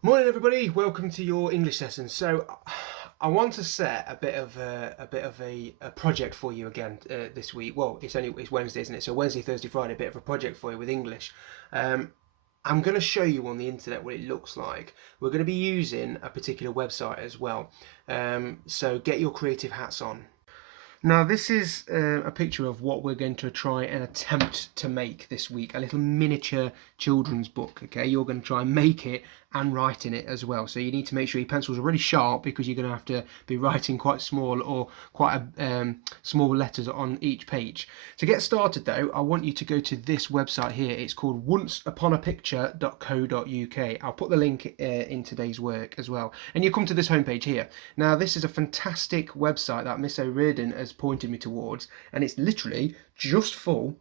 Morning, everybody. Welcome to your English lesson. I want to set a bit of a project for you again this week. Well, it's Wednesday, isn't it? So Wednesday, Thursday, Friday, a bit of a project for you with English. Um, I'm going to show you on the internet what it looks like. We're going to be using a particular website as well. So get your creative hats on. Now, this is a picture of what we're going to try and attempt to make this week. A little miniature children's book, okay? You're going to try and make it and write in it as well. So you need to make sure your pencils are really sharp because you're going to have to be writing quite small or quite small letters on each page. To get started though, I want you to go to this website here. It's called onceuponapicture.co.uk. I'll put the link in today's work as well. And you come to this homepage here. Now, this is a fantastic website that Miss O'Riordan has pointed me towards, and it's literally just full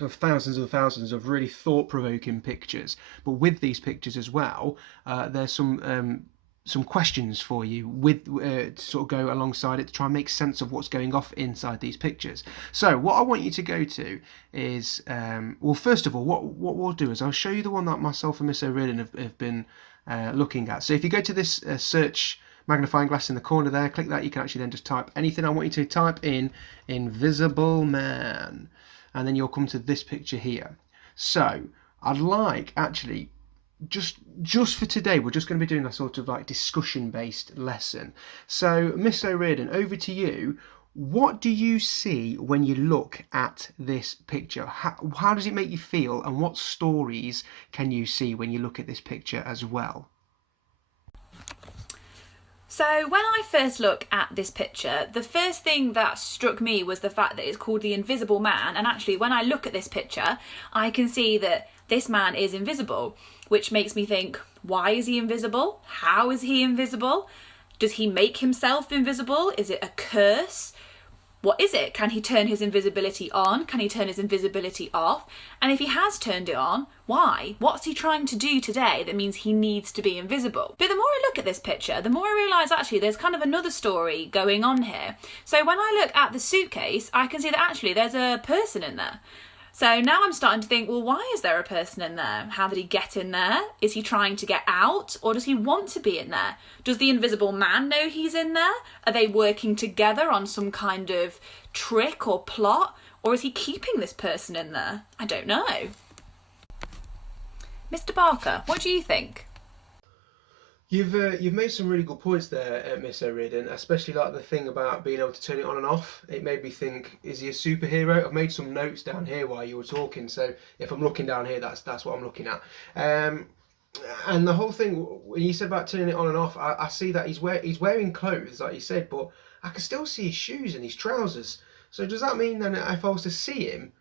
of thousands and thousands of really thought-provoking pictures. But with these pictures as well, there's some questions for you with to sort of go alongside it to try and make sense of what's going off inside these pictures. So what I want you to go to is, well, first of all, what we'll do is I'll show you the one that myself and Miss O'Riordan have been looking at. So if you go to this search magnifying glass in the corner there, click that. You can actually then just type anything. I want you to type in Invisible Man, and then you'll come to this picture here. So I'd like actually just for today, we're just going to be doing a sort of like discussion based lesson. So Miss O'Riordan, over to you. What do you see when you look at this picture? How does it make you feel, and what stories can you see when you look at this picture as well? So when I first look at this picture, the first thing that struck me was the fact that it's called the Invisible Man. And actually, when I look at this picture, I can see that this man is invisible, which makes me think, why is he invisible? How is he invisible? Does he make himself invisible? Is it a curse? What is it? Can he turn his invisibility on? Can he turn his invisibility off? And if he has turned it on, why? What's he trying to do today that means he needs to be invisible? But the more I look at this picture, the more I realise actually there's kind of another story going on here. So when I look at the suitcase, I can see that actually there's a person in there. So now I'm starting to think, well, why is there a person in there? How did he get in there? Is he trying to get out, or does he want to be in there? Does the Invisible Man know he's in there? Are they working together on some kind of trick or plot? Or is he keeping this person in there? I don't know. Mr. Barker, what do you think? You've made some really good points there, Miss O'Riordan, especially like the thing about being able to turn it on and off. It made me think, is he a superhero? I've made some notes down here while you were talking, so if I'm looking down here, that's what I'm looking at. And the whole thing, when you said about turning it on and off, I see that he's wearing clothes, like you said, but I can still see his shoes and his trousers. So does that mean then if I was to see him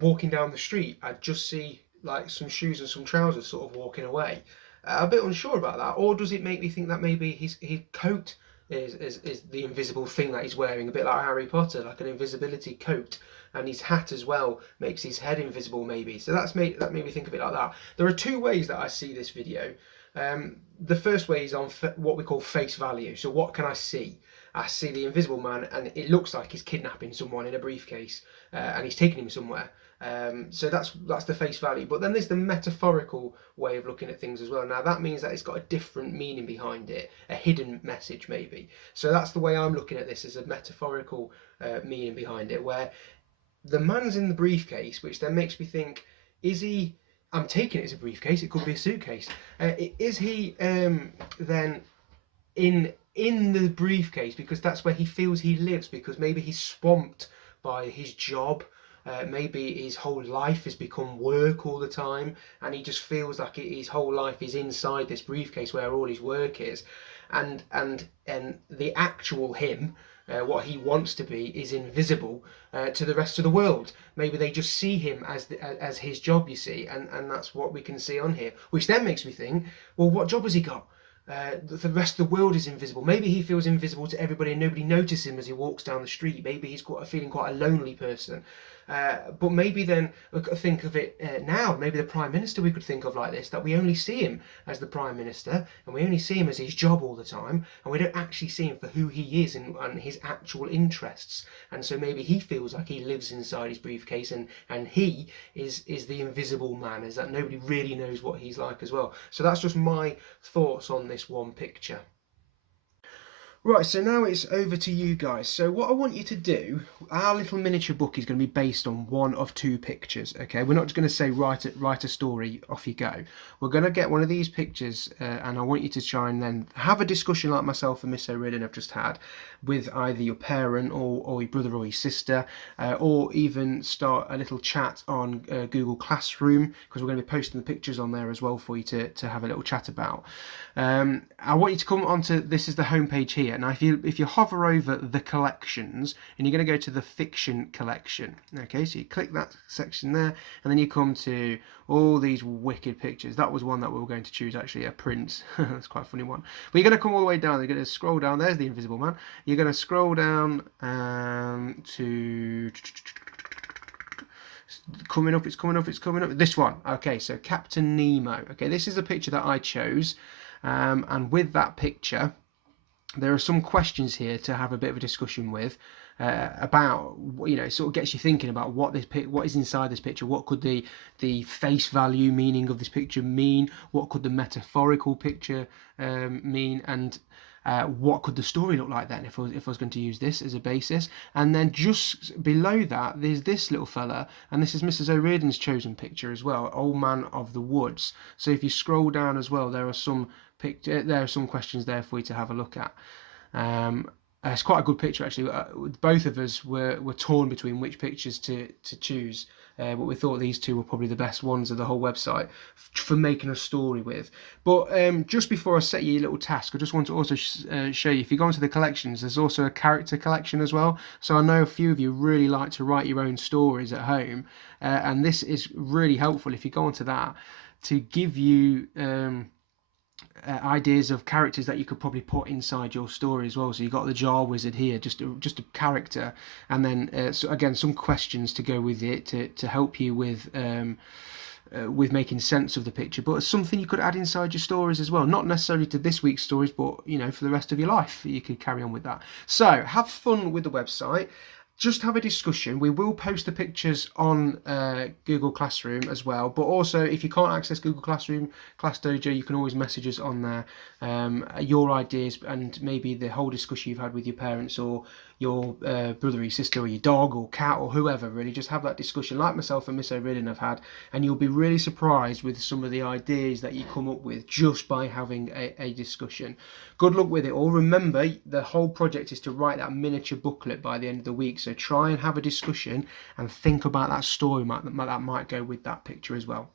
walking down the street, I'd just see like some shoes and some trousers sort of walking away? A bit unsure about that. Or does it make me think that maybe his coat is the invisible thing that he's wearing, a bit like Harry Potter, like an invisibility coat, and his hat as well makes his head invisible maybe. So that made me think of it like that. There are two ways that I see this video. The first way is on what we call face value. So what can I see? I see the Invisible Man, and it looks like he's kidnapping someone in a briefcase, and he's taking him somewhere. So that's the face value. But then there's the metaphorical way of looking at things as well. Now that means that it's got a different meaning behind it, a hidden message maybe. So that's the way I'm looking at this, as a metaphorical meaning behind it, where the man's in the briefcase, which then makes me think, is he? I'm taking it as a briefcase. It could be a suitcase. Is he then in the briefcase because that's where he feels he lives? Because maybe he's swamped by his job. Maybe his whole life has become work all the time, and he just feels like his whole life is inside this briefcase where all his work is, and the actual him, what he wants to be, is invisible to the rest of the world. Maybe they just see him as his job, you see, and that's what we can see on here. Which then makes me think, well, what job has he got? The rest of the world is invisible. Maybe he feels invisible to everybody and nobody notices him as he walks down the street. Maybe he's feeling quite a lonely person. But maybe then we could think of it now. Maybe the Prime Minister we could think of like this, that we only see him as the Prime Minister, and we only see him as his job all the time, and we don't actually see him for who he is and his actual interests. And so maybe he feels like he lives inside his briefcase, and he is the invisible man, is that nobody really knows what he's like as well. So that's just my thoughts on this one picture. Right, so now it's over to you guys. So what I want you to do, our little miniature book is going to be based on one of two pictures, okay? We're not just going to say write a story, off you go. We're going to get one of these pictures and I want you to try and then have a discussion like myself and Miss O'Riordan have just had with either your parent or your brother or your sister, or even start a little chat on Google Classroom, because we're going to be posting the pictures on there as well for you to have a little chat about. I want you to come onto, this is the homepage here. Now if you hover over the collections, and you're going to go to the fiction collection, okay, so you click that section there, and then you come to all these wicked pictures. That was one that we were going to choose, actually, a print. That's quite a funny one. But you're going to come all the way down, you're going to scroll down, there's the Invisible Man. You're going to scroll down to coming up, it's coming up, this one. Okay, so Captain Nemo. Okay, this is a picture that I chose, and with that picture there are some questions here to have a bit of a discussion with, about, you know, sort of gets you thinking about what is inside this picture. What could the face value meaning of this picture mean? What could the metaphorical picture mean? And what could the story look like then if I was going to use this as a basis? And then just below that there's this little fella, and this is Mrs. O'Riordan's chosen picture as well, Old Man of the Woods. So if you scroll down as well, there are some questions there for you to have a look at. It's quite a good picture, actually. Both of us were torn between which pictures to choose, but we thought these two were probably the best ones of the whole website for making a story with. But just before I set you a little task, I just want to also show you, if you go into the collections, there's also a character collection as well. So I know a few of you really like to write your own stories at home, and this is really helpful if you go onto that to give you ideas of characters that you could probably put inside your story as well. So you've got the Jar Wizard here, just a character, and then so again some questions to go with it to help you with making sense of the picture, but it's something you could add inside your stories as well. Not necessarily to this week's stories, but you know, for the rest of your life you could carry on with that. So have fun with the website. Just have a discussion. We will post the pictures on Google Classroom as well, but also if you can't access Google Classroom, Class Dojo, you can always message us on there, your ideas and maybe the whole discussion you've had with your parents or your brother or your sister or your dog or cat or whoever. Really just have that discussion like myself and Miss O'Riordan have had, and you'll be really surprised with some of the ideas that you come up with just by having a discussion. Good luck with it all. Remember, the whole project is to write that miniature booklet by the end of the week, so try and have a discussion and think about that story that might go with that picture as well.